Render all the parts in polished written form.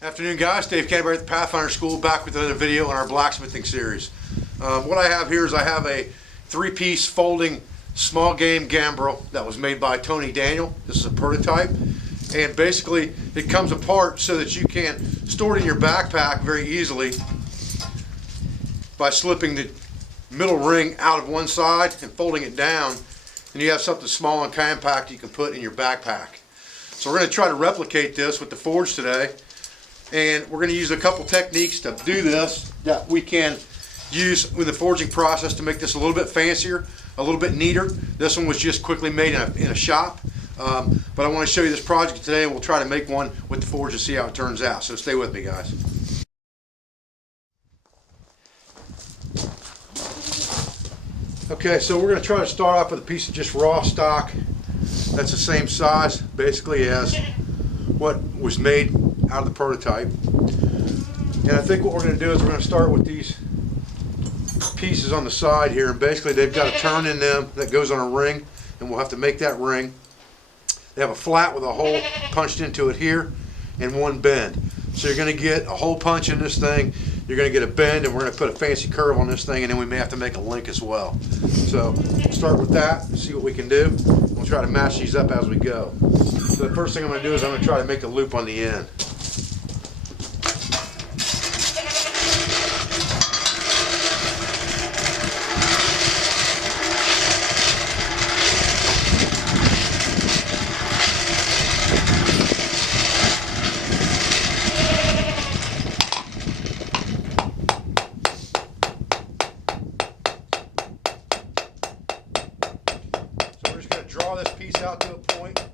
Afternoon guys, Dave Gambrel at the Pathfinder School, back with another video on our blacksmithing series. What I have here is I have a 3-piece folding small game gambrel that was made by Tony Daniel. This is a prototype, and basically it comes apart so that you can store it in your backpack very easily by slipping the middle ring out of one side and folding it down, and you have something small and compact you can put in your backpack. So we're going to try to replicate this with the forge today. And we're going to use a couple techniques to do this that we can use in the forging process to make this a little bit fancier, a little bit neater. This one was just quickly made in a shop, but I want to show you this project today, and we'll try to make one with the forge and see how it turns out. So stay with me, guys. Okay, so we're going to try to start off with a piece of just raw stock that's the same size basically as what was made out of the prototype. And I think what we're going to do is we're going to start with these pieces on the side here, and basically they've got a turn in them that goes on a ring, and we'll have to make that ring. They have a flat with a hole punched into it here and one bend. So you're going to get a hole punch in this thing, you're going to get a bend, and we're going to put a fancy curve on this thing, and then we may have to make a link as well. So we'll start with that, see what we can do. We'll try to match these up as we go. So the first thing I'm going to do is I'm going to try to make a loop on the end. Draw this piece out to a point.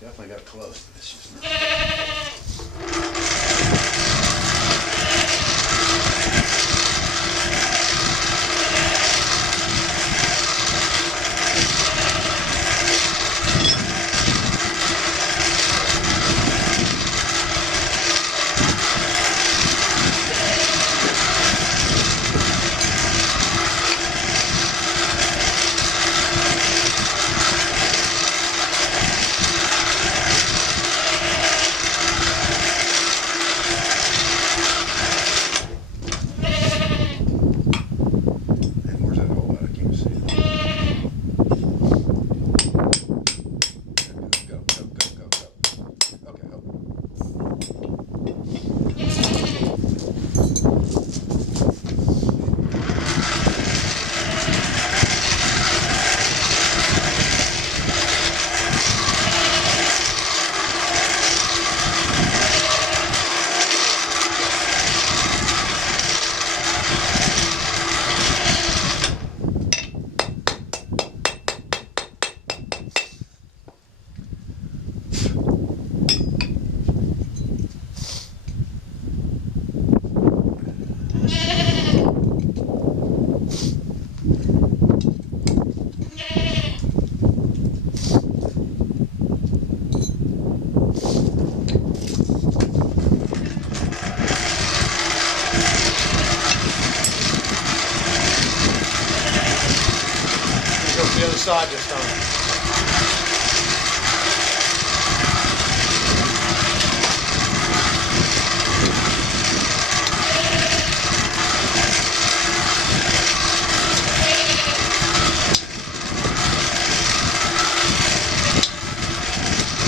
definitely got close, but it's just not. The other side this time.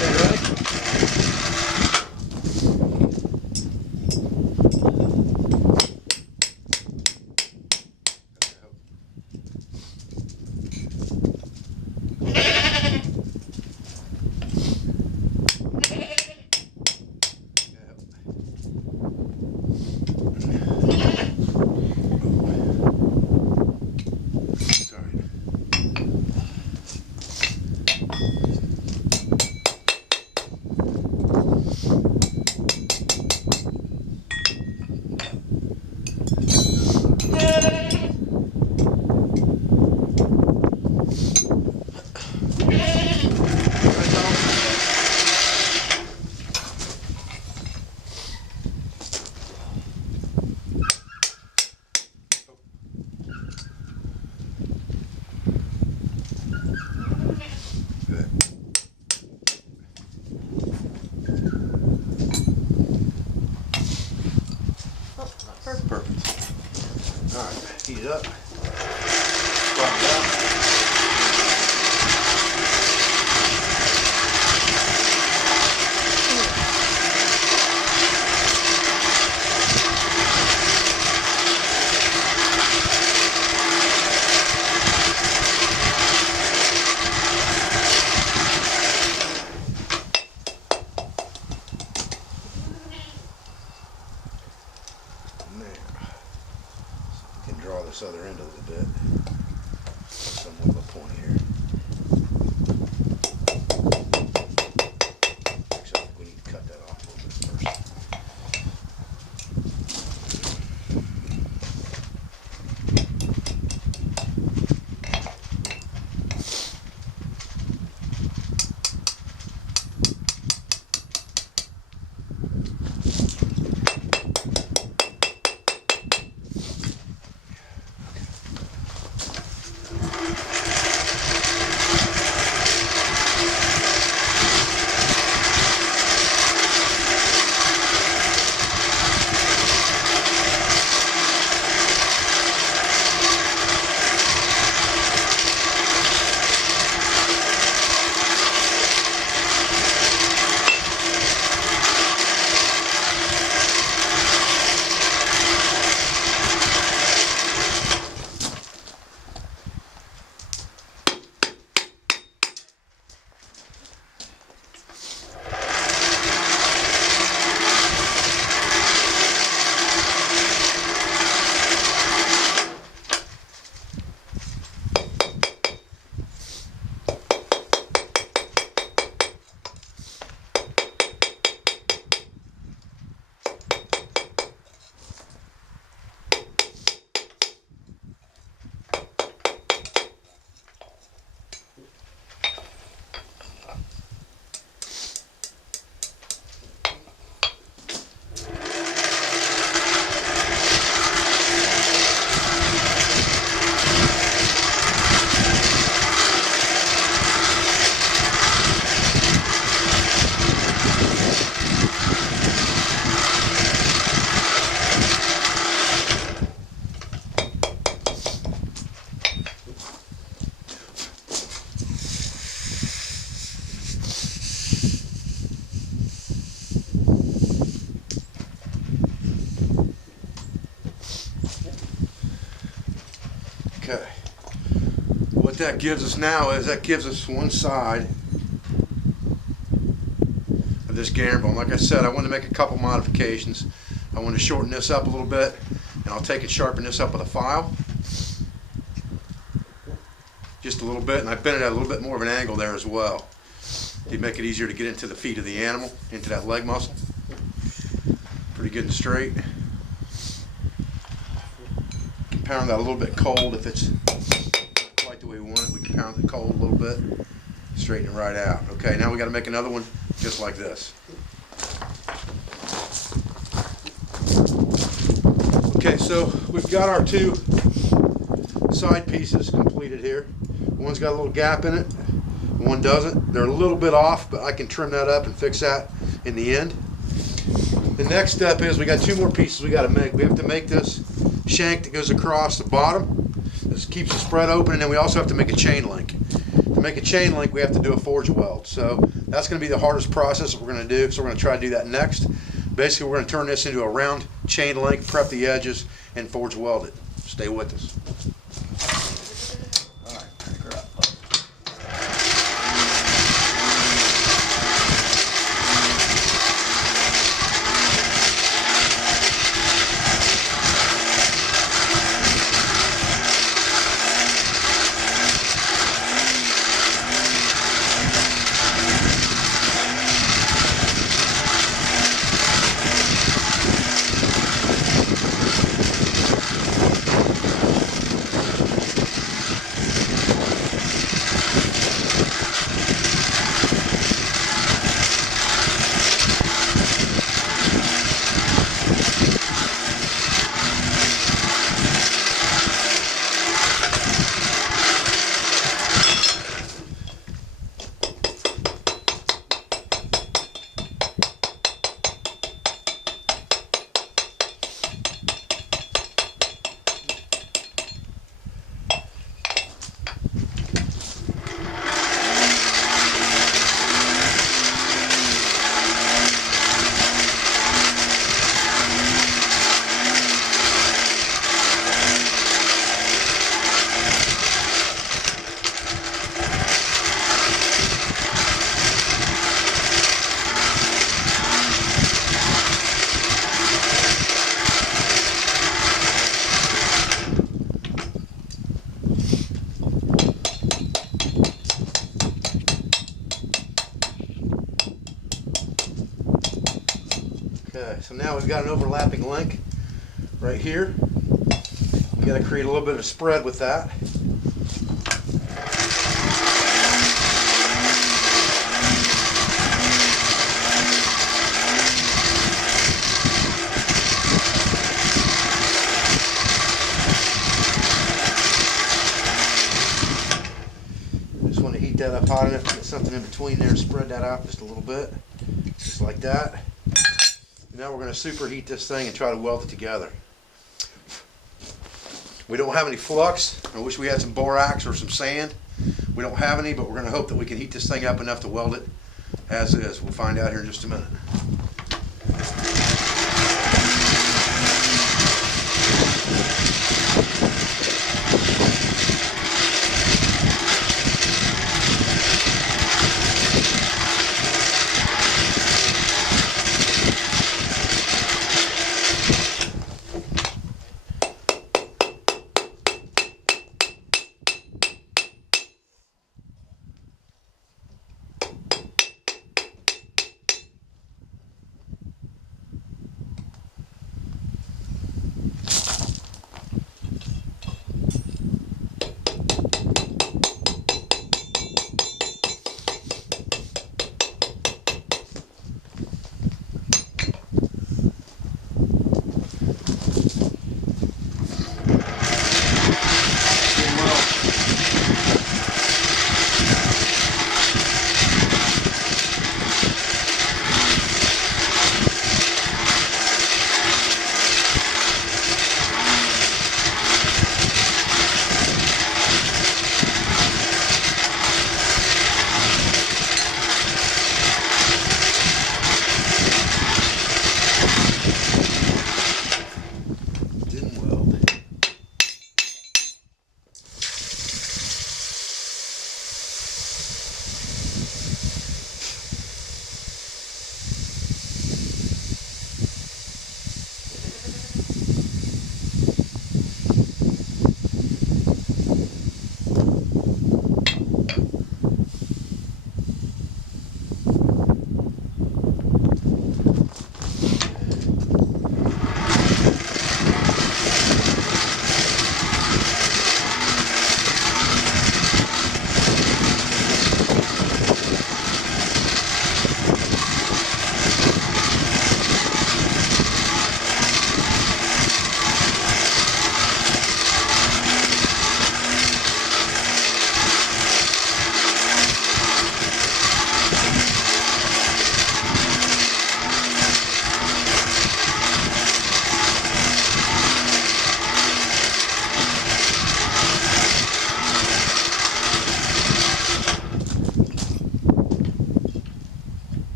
Okay, ready? that gives us now is that gives us one side of this gambrel. And like I said, I want to make a couple modifications. I want to shorten this up a little bit, and I'll take and sharpen this up with a file just a little bit, and I bent it at a little bit more of an angle there as well. You make it easier to get into the feet of the animal, into that leg muscle. Pretty good and straight. You can pound that a little bit cold if it's not quite the way we want it. We can pound it cold a little bit, straighten it right out. Okay, now we got to make another one just like this. Okay, so we've got our two side pieces completed here. One's got a little gap in it, one doesn't. They're a little bit off, but I can trim that up and fix that in the end. The next step is we got two more pieces we got to make. We have to make this shank that goes across the bottom. This keeps the spread open, and then we also have to make a chain link. To make a chain link, we have to do a forge weld. So that's going to be the hardest process that we're going to do. So we're going to try to do that next. Basically, we're going to turn this into a round chain link, prep the edges, and forge weld it. Stay with us. Okay, so now we've got an overlapping link right here. We got to create a little bit of spread with that. Just want to heat that up hot enough to get something in between there and spread that out just a little bit, just like that. Now we're going to superheat this thing and try to weld it together. We don't have any flux. I wish we had some borax or some sand. We don't have any, but we're going to hope that we can heat this thing up enough to weld it as is. We'll find out here in just a minute.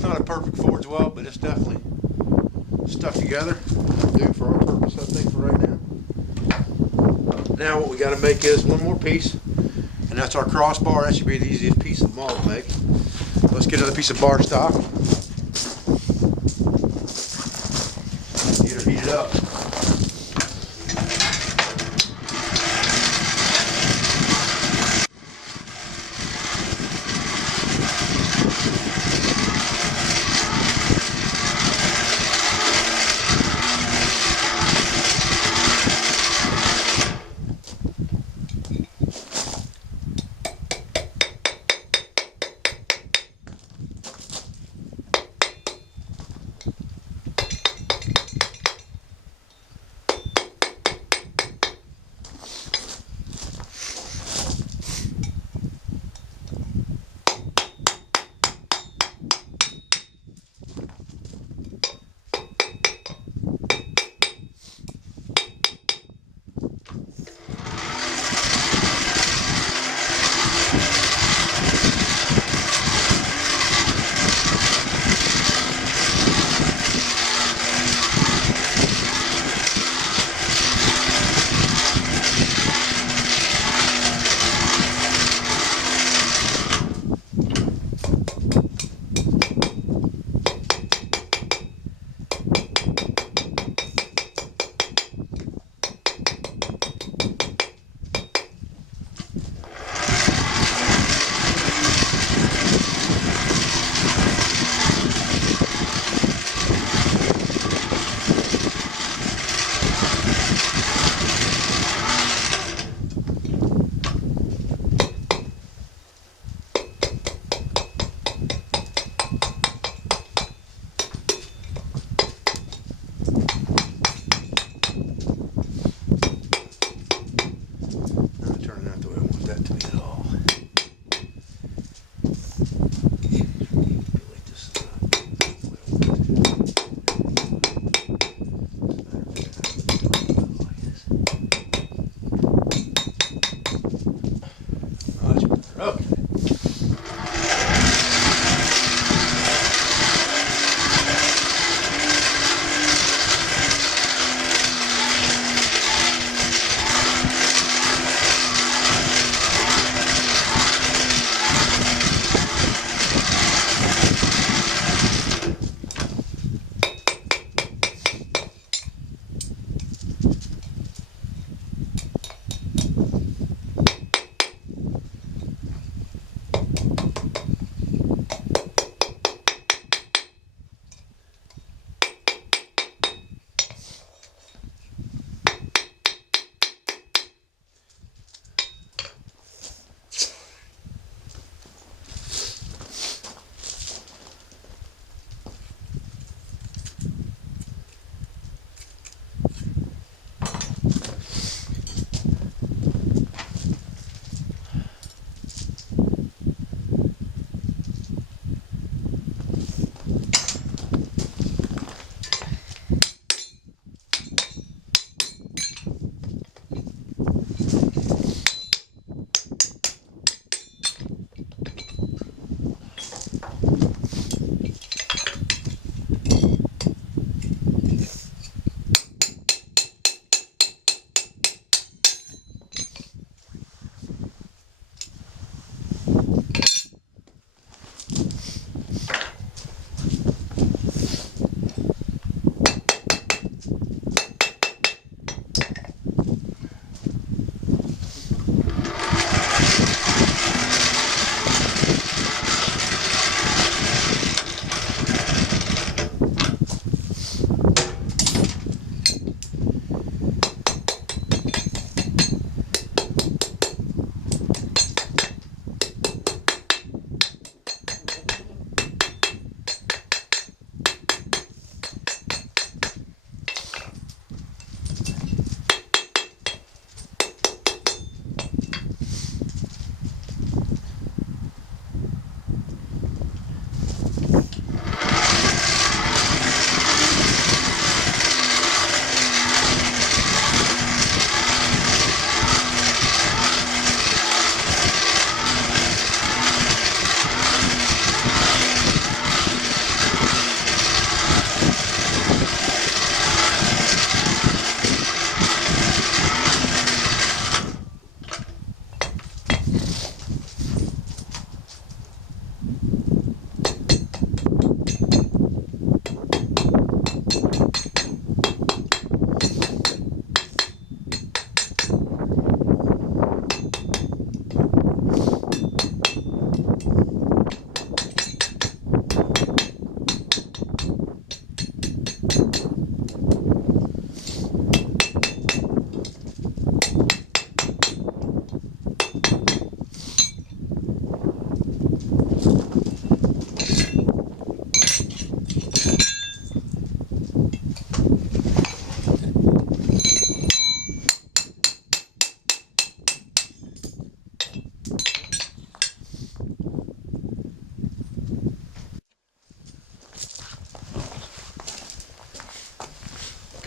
It's not a perfect forge weld, but it's definitely stuck together. It'll do for our purpose, I think, for right now. Now what we got to make is one more piece, and that's our crossbar. That should be the easiest piece of them all to make. Let's get another piece of bar stock. Get her heated up.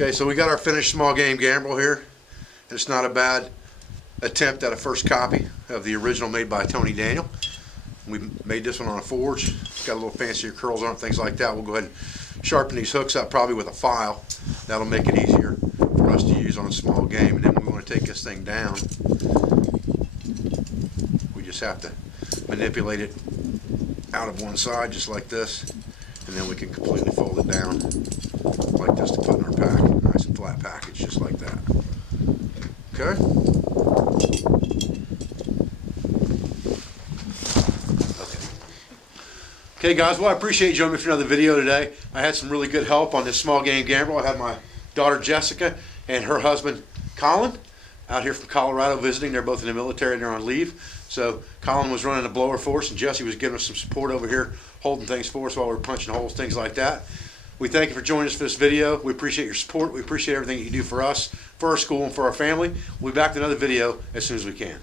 Okay, so we got our finished small game Gambrel here, and it's not a bad attempt at a first copy of the original made by Tony Daniel. We made this one on a forge. Got a little fancier curls on it, things like that. We'll go ahead and sharpen these hooks up probably with a file. That'll make it easier for us to use on a small game. And then when we want to take this thing down, we just have to manipulate it out of one side just like this, and then we can completely fold it down like this to put in our pack. Nice and flat package just like that. Okay. Okay guys, well I appreciate you joining me for another video today. I had some really good help on this small game Gambrel. I had my daughter Jessica and her husband Colin out here from Colorado visiting. They're both in the military and they're on leave. So Colin was running a blower for us and Jesse was giving us some support over here, holding things for us while we were punching holes, things like that. We thank you for joining us for this video. We appreciate your support. We appreciate everything that you do for us, for our school, and for our family. We'll be back with another video as soon as we can.